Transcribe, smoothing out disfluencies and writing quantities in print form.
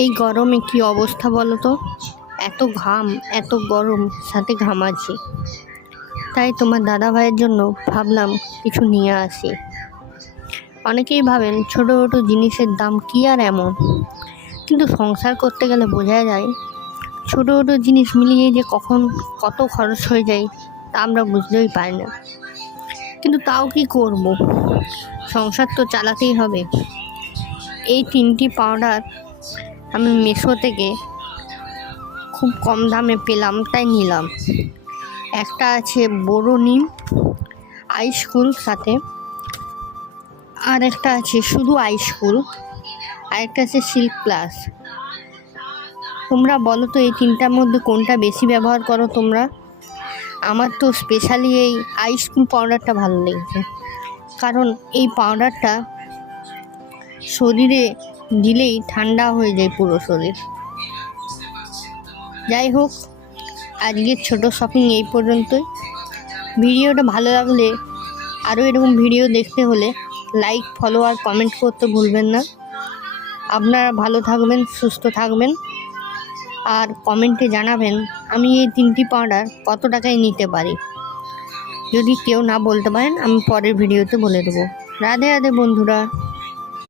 এই গরমে কি অবস্থা বলো তো। এত ঘাম, এত গরম, সাথে ঘামাচ্ছি। তাই তোমার দাদা ভাইয়ের জন্য ভাবলাম কিছু নিয়ে আসি। অনেকেই ভাবেন ছোটো ছোটো জিনিসের দাম কি আর এমন, কিন্তু সংসার করতে গেলে বোঝা যায় ছোটো ছোটো জিনিস মিলিয়ে যে কখন কত খরচ হয়ে যায় তা আমরা বুঝতেই পারি না। কিন্তু তাও কি করব, সংসার তো চালাতেই হবে। এই 3টি পাউডার আমি মিশো থেকে খুব কম দামে পেলাম, তাই নিলাম। একটা আছে বড়ো নিম আইসকুল, সাথে আর একটা আছে শুধু আইসকুল, আর একটা আছে সিল্ক প্লাস। তোমরা বলো তো এই 3টার মধ্যে কোনটা বেশি ব্যবহার করো তোমরা? আমার তো স্পেশালি এই আইসকুল পাউডারটা ভালো লেগেছে, কারণ এই পাউডারটা শরীরে দিলেই ঠান্ডা হয়ে যায় পুরো শরীর। যাই হোক, আজকের ছোট শপিং এই পর্যন্তই। ভিডিওটা ভালো লাগলে আরও এরকম ভিডিও দেখতে হলে লাইক, ফলো আর কমেন্ট করতে ভুলবেন না। আপনারা ভালো থাকবেন, সুস্থ থাকবেন, আর কমেন্টে জানাবেন আমি এই 3টি পাউডার কত টাকায় নিতে পারি। যদি কেউ না বলতে পারেন আমি পরের ভিডিওতে বলে দেবো। রাধে রাধে বন্ধুরা।